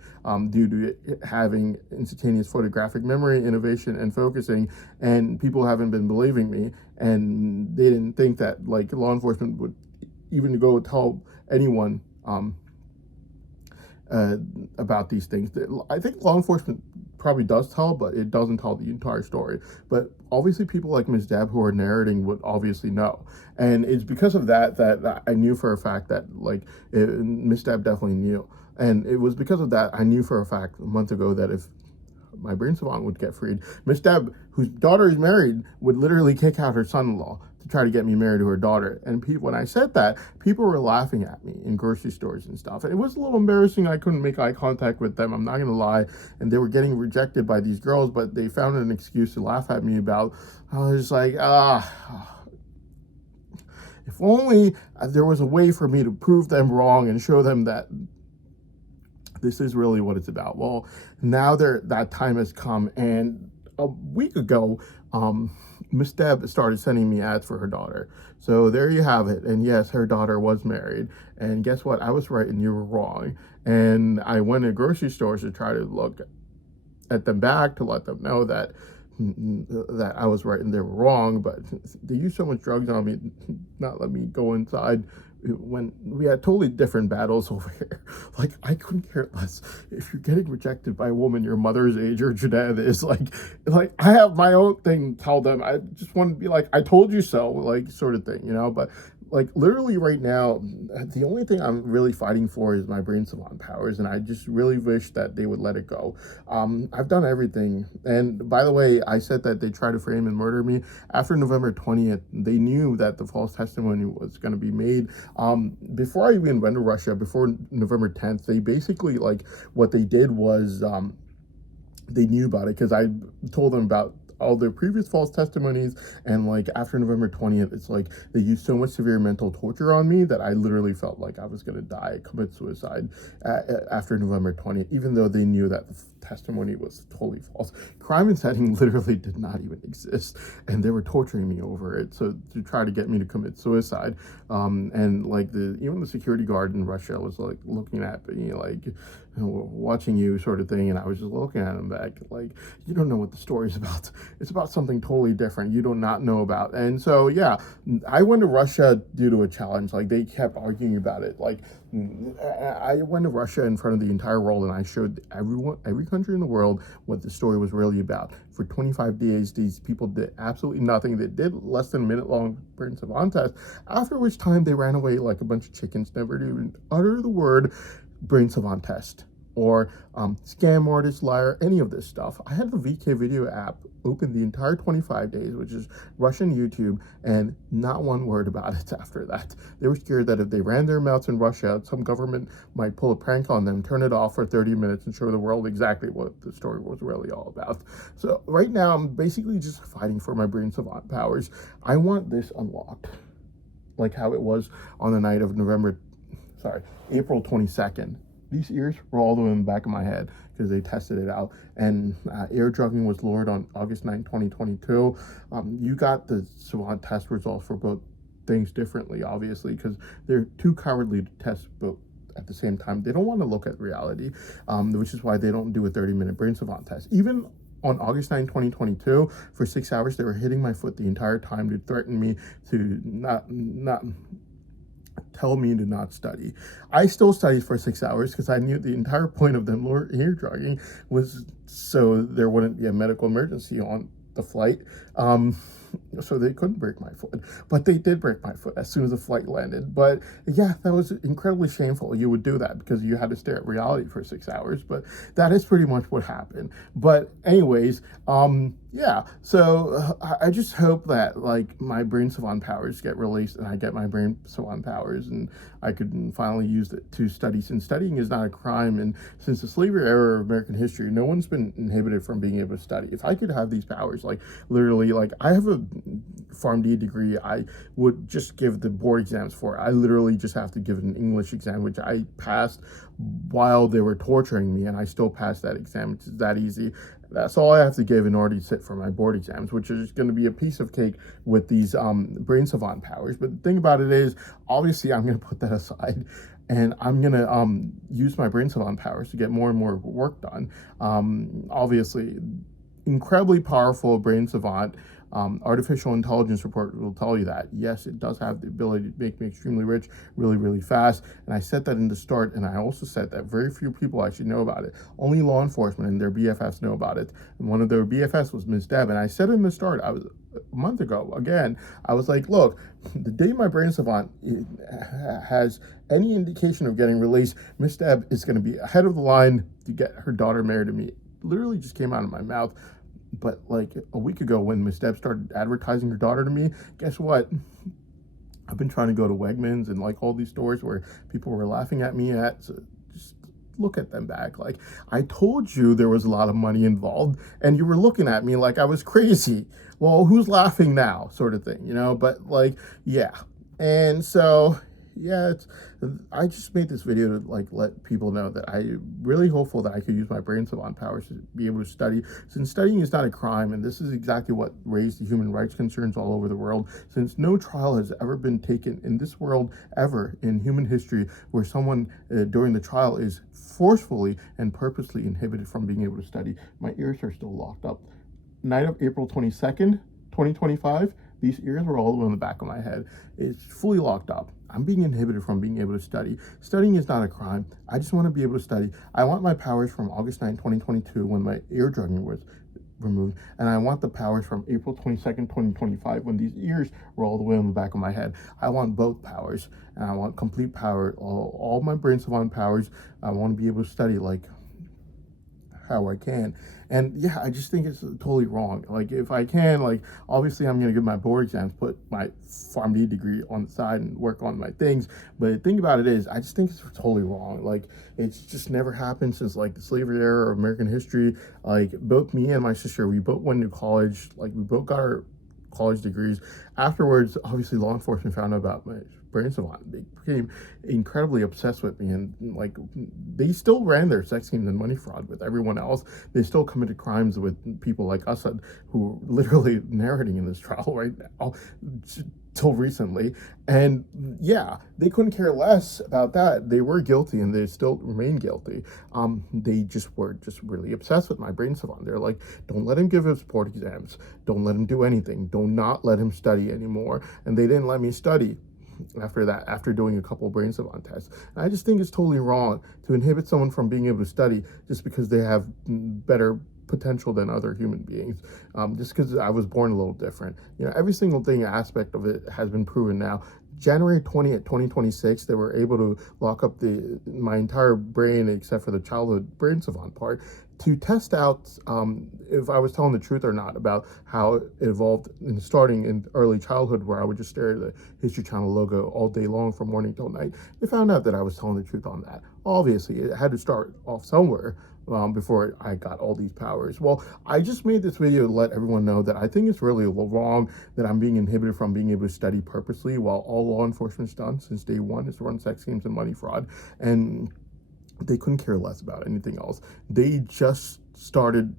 due to it having instantaneous photographic memory, innovation, and focusing, and people haven't been believing me, and they didn't think that like law enforcement would even go tell anyone about these things. I think law enforcement probably does tell, but it doesn't tell the entire story. But obviously people like Ms. Deb who are narrating would obviously know. And it's because of that I knew for a fact that Ms. Deb definitely knew. And it was because of that I knew for a fact a month ago that if my brain savant would get freed, Miss Deb, whose daughter is married, would literally kick out her son-in-law to try to get me married to her daughter. And when I said that, people were laughing at me in grocery stores and stuff. And it was a little embarrassing. I couldn't make eye contact with them, I'm not gonna lie. And they were getting rejected by these girls, but they found an excuse to laugh at me about. I was like, if only there was a way for me to prove them wrong and show them that this is really what it's about. Well, now that time has come, and a week ago, Miss Deb started sending me ads for her daughter. So there you have it. And yes, her daughter was married. And guess what? I was right and you were wrong. And I went to grocery stores to try to look at them back to let them know that I was right and they were wrong. But they used so much drugs on me, not let me go inside, when we had totally different battles over here. Like, I couldn't care less if you're getting rejected by a woman your mother's age or Jeanette is. Like I have my own thing to tell them. I just want to be like, I told you so, like, sort of thing, but like literally right now, the only thing I'm really fighting for is my brain savant powers, and I just really wish that they would let it go. I've done everything, and by the way, I said that they tried to frame and murder me. After November 20th, they knew that the false testimony was going to be made. Before I even went to Russia, before November 10th, they basically, like, what they did was they knew about it because I told them about all their previous false testimonies, and like after November 20th, it's like they used so much severe mental torture on me that I literally felt like I was gonna die, commit suicide after November 20th, even though they knew that the testimony was totally false. Crime and setting literally did not even exist, and they were torturing me over it, so to try to get me to commit suicide. And like even the security guard in Russia was like looking at me like, watching you sort of thing, and I was just looking at him back like, you don't know what the story's about. It's about something totally different you do not know about. And so yeah, I went to Russia due to a challenge. Like, they kept arguing about it. Like, I went to Russia in front of the entire world, and I showed every country in the world what the story was really about. For 25 days, these people did absolutely nothing. They did less than a minute-long brain savant test, after which time they ran away like a bunch of chickens, never to even utter the word brain savant test or scam artist, liar, any of this stuff. I had the VK video app open the entire 25 days, which is Russian YouTube, and not one word about it after that. They were scared that if they ran their mouths in Russia, some government might pull a prank on them, turn it off for 30 minutes, and show the world exactly what the story was really all about. So right now, I'm basically just fighting for my brain savant powers. I want this unlocked, like how it was on the night of April 22nd. These ears were all the way in the back of my head because they tested it out. And ear drugging was lowered on August 9th, 2022. You got the Savant test results for both things differently, obviously, because they're too cowardly to test both at the same time. They don't want to look at reality, which is why they don't do a 30-minute brain savant test. Even on August 9th, 2022, for 6 hours, they were hitting my foot the entire time to threaten me to not tell me to not study. I still studied for 6 hours because I knew the entire point of them ear drugging was so there wouldn't be a medical emergency on the flight. So they couldn't break my foot, but they did break my foot as soon as the flight landed. But yeah, that was incredibly shameful. You would do that because you had to stare at reality for 6 hours, but that is pretty much what happened. But anyways, yeah, so I just hope that like my brain savant powers get released and I get my brain savant powers and I could finally use it to study, since studying is not a crime. And since the slavery era of American history, no one's been inhibited from being able to study. If I could have these powers, like literally, like I have a PharmD degree, I would just give the board exams for it. I literally just have to give an English exam, which I passed while they were torturing me, and I still passed that exam. It's that easy. That's all I have to give in order to sit for my board exams, which is going to be a piece of cake with these brain savant powers. But the thing about it is, obviously, I'm going to put that aside, and I'm going to use my brain savant powers to get more and more work done. Obviously, incredibly powerful brain savant. Artificial intelligence report will tell you that. Yes, it does have the ability to make me extremely rich really, really fast. And I said that in the start, and I also said that very few people actually know about it. Only law enforcement and their BFFs know about it. And one of their BFFs was Ms. Deb. And I said in the start, I was a month ago, again, I was like, look, the day my brain savant has any indication of getting released, Ms. Deb is going to be ahead of the line to get her daughter married to me. It literally just came out of my mouth. But like a week ago when Miss Deb started advertising her daughter to me, guess what? I've been trying to go to Wegmans and like all these stores where people were laughing at me at. So just look at them back. Like, I told you there was a lot of money involved and you were looking at me like I was crazy. Well, who's laughing now, sort of thing, you know? But like, yeah. And so yeah, I just made this video to like let people know that I'm really hopeful that I could use my brain savant powers to be able to study, since studying is not a crime. And this is exactly what raised the human rights concerns all over the world, since no trial has ever been taken in this world ever in human history where someone during the trial is forcefully and purposely inhibited from being able to study. My ears are still locked up. Night of April 22nd, 2025, these ears were all the way on the back of my head. It's fully locked up. I'm being inhibited from being able to study. Studying is not a crime. I just want to be able to study. I want my powers from August 9th, 2022, when my ear drugging was removed. And I want the powers from April 22nd, 2025, when these ears were all the way on the back of my head. I want both powers. And I want complete power, all my brain savant powers. I want to be able to study like how I can. And yeah, I just think it's totally wrong. Like, if I can, like, obviously I'm going to get my board exams, put my PharmD degree on the side and work on my things. But the thing about it is, I just think it's totally wrong. Like, it's just never happened since like the slavery era of American history. Like, both me and my sister, we both went to college. Like, we both got our college degrees. Afterwards, obviously law enforcement found out about my brain savant. They became incredibly obsessed with me, and like they still ran their sex schemes and money fraud with everyone else. They still committed crimes with people like us who are literally narrating in this trial right now till recently. And yeah, they couldn't care less about that. They were guilty and they still remain guilty. They just were just really obsessed with my brain savant. They're like, don't let him give his board exams, don't let him do anything, do not let him study anymore. And they didn't let me study after that, after doing a couple of brain savant tests. And I just think it's totally wrong to inhibit someone from being able to study just because they have better potential than other human beings, just because I was born a little different. You know, every single thing aspect of it has been proven now. January 20th, 2026, they were able to lock up my entire brain except for the childhood brain savant part to test out if I was telling the truth or not about how it evolved in starting in early childhood, where I would just stare at the History Channel logo all day long from morning till night. They found out that I was telling the truth on that. Obviously, it had to start off somewhere. Before I got all these powers. Well, I just made this video to let everyone know that I think it's really wrong that I'm being inhibited from being able to study purposely, while all law enforcement's done since day one is run sex schemes and money fraud. And They couldn't care less about anything else. They just started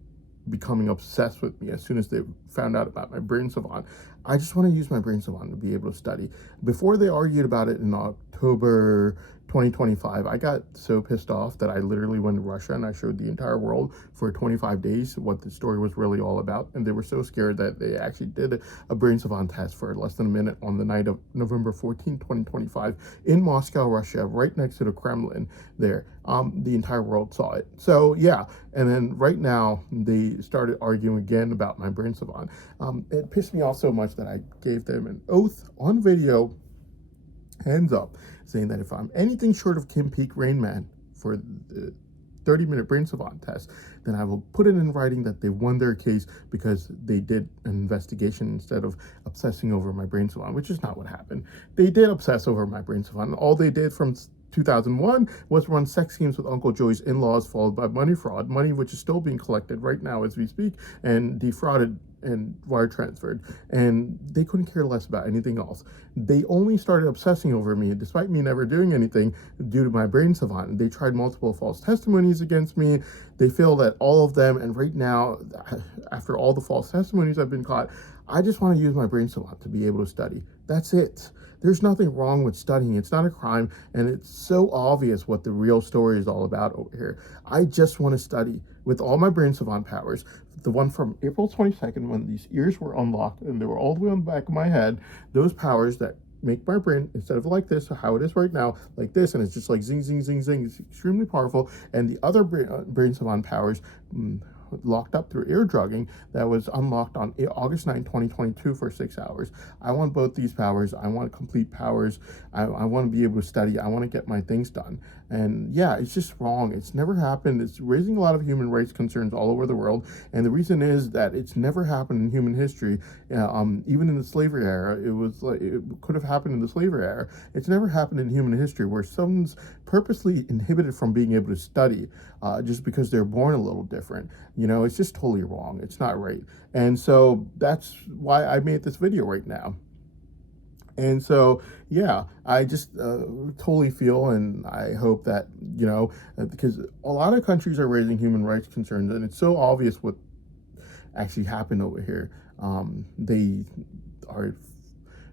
becoming obsessed with me as soon as they found out about my brain savant. I just want to use my brain savant to be able to study. Before they argued about it in October 2025, I got so pissed off that I literally went to Russia and I showed the entire world for 25 days what the story was really all about. And they were so scared that they actually did a brain savant test for less than a minute on the night of November 14, 2025 in Moscow, Russia, right next to the Kremlin there. The entire world saw it. So yeah, and then right now they started arguing again about my brain savant. It pissed me off so much that I gave them an oath on video, hands up, saying that if I'm anything short of Kim Peek Rain Man for the 30-minute brain savant test, then I will put it in writing that they won their case because they did an investigation instead of obsessing over my brain savant, which is not what happened. They did obsess over my brain savant. All they did from 2001 was run sex schemes with Uncle Joey's in-laws, followed by money fraud, money which is still being collected right now as we speak and defrauded and wire transferred, and they couldn't care less about anything else. They only started obsessing over me despite me never doing anything due to my brain savant. They tried multiple false testimonies against me. They failed at all of them, and right now, after all the false testimonies I've been caught, I just want to use my brain savant to be able to study. That's it. There's nothing wrong with studying. It's not a crime, and it's so obvious what the real story is all about over here. I just want to study with all my brain savant powers. The one from April 22nd, when these ears were unlocked and they were all the way on the back of my head, those powers that make my brain, instead of like this, how it is right now, like this, and it's just like zing, zing, zing, zing. It's extremely powerful. And the other brain savant powers, locked up through ear drugging, that was unlocked on August 9, 2022 for 6 hours. I want both these powers. I want complete powers. I want to be able to study. I want to get my things done. And yeah, it's just wrong. It's never happened. It's raising a lot of human rights concerns all over the world. And the reason is that it's never happened in human history. Even in the slavery era, it could have happened in the slavery era. It's never happened in human history where someone's purposely inhibited from being able to study just because they're born a little different. You know, it's just totally wrong. It's not right. And so that's why I made this video right now. And so, yeah, I just totally feel, and I hope that, you know, because a lot of countries are raising human rights concerns, and it's so obvious what actually happened over here. They are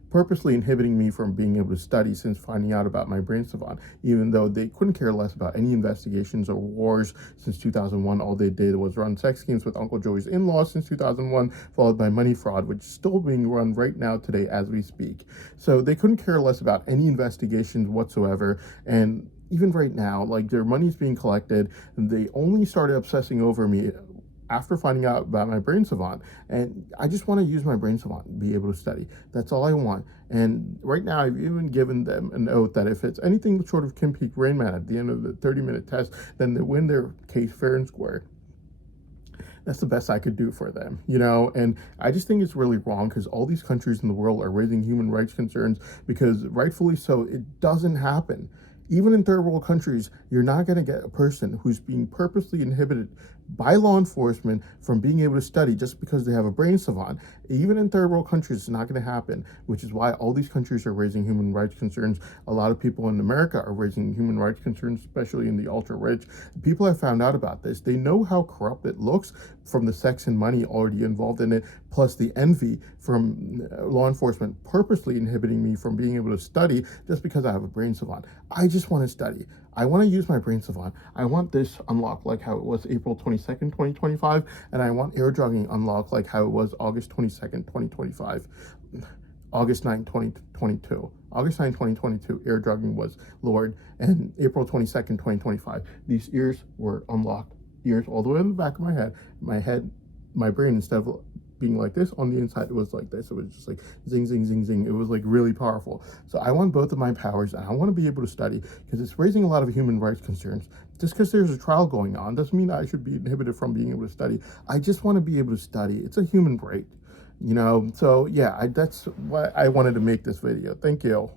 purposely inhibiting me from being able to study since finding out about my brain savant, even though they couldn't care less about any investigations or wars since 2001. All they did was run sex schemes with Uncle Joey's in-laws since 2001, followed by money fraud, which is still being run right now today as we speak. So they couldn't care less about any investigations whatsoever. And even right now, like, their money's being collected, and they only started obsessing over me after finding out about my brain savant. And I just want to use my brain savant and be able to study. That's all I want. And right now, I've even given them an oath that if it's anything short of Kim Peek Rain Man at the end of the 30-minute test, then they win their case fair and square. That's the best I could do for them, you know? And I just think it's really wrong because all these countries in the world are raising human rights concerns because rightfully so, it doesn't happen. Even in third world countries, you're not going to get a person who's being purposely inhibited by law enforcement from being able to study just because they have a brain savant. Even in third world countries, it's not going to happen, which is why all these countries are raising human rights concerns. A lot of people in America are raising human rights concerns, especially in the ultra-rich. People have found out about this. They know how corrupt it looks from the sex and money already involved in it, plus the envy from law enforcement purposely inhibiting me from being able to study just because I have a brain savant. I just want to study. I want to use my brain savant. I want this unlocked like how it was April 22nd, 2025, and I want air drugging unlocked like how it was August 22nd, 2025, August 9, 2022. August 9, 2022, air drugging was lowered, and April 22nd, 2025, these ears were unlocked. Ears all the way in the back of my head, my brain, instead of being like this on the inside, it was like this. It was just like zing, zing, zing, zing. It was like really powerful. So I want both of my powers, and I want to be able to study because it's raising a lot of human rights concerns. Just because there's a trial going on doesn't mean I should be inhibited from being able to study. I just want to be able to study. It's a human right, you know? So yeah, that's why I wanted to make this video. Thank you.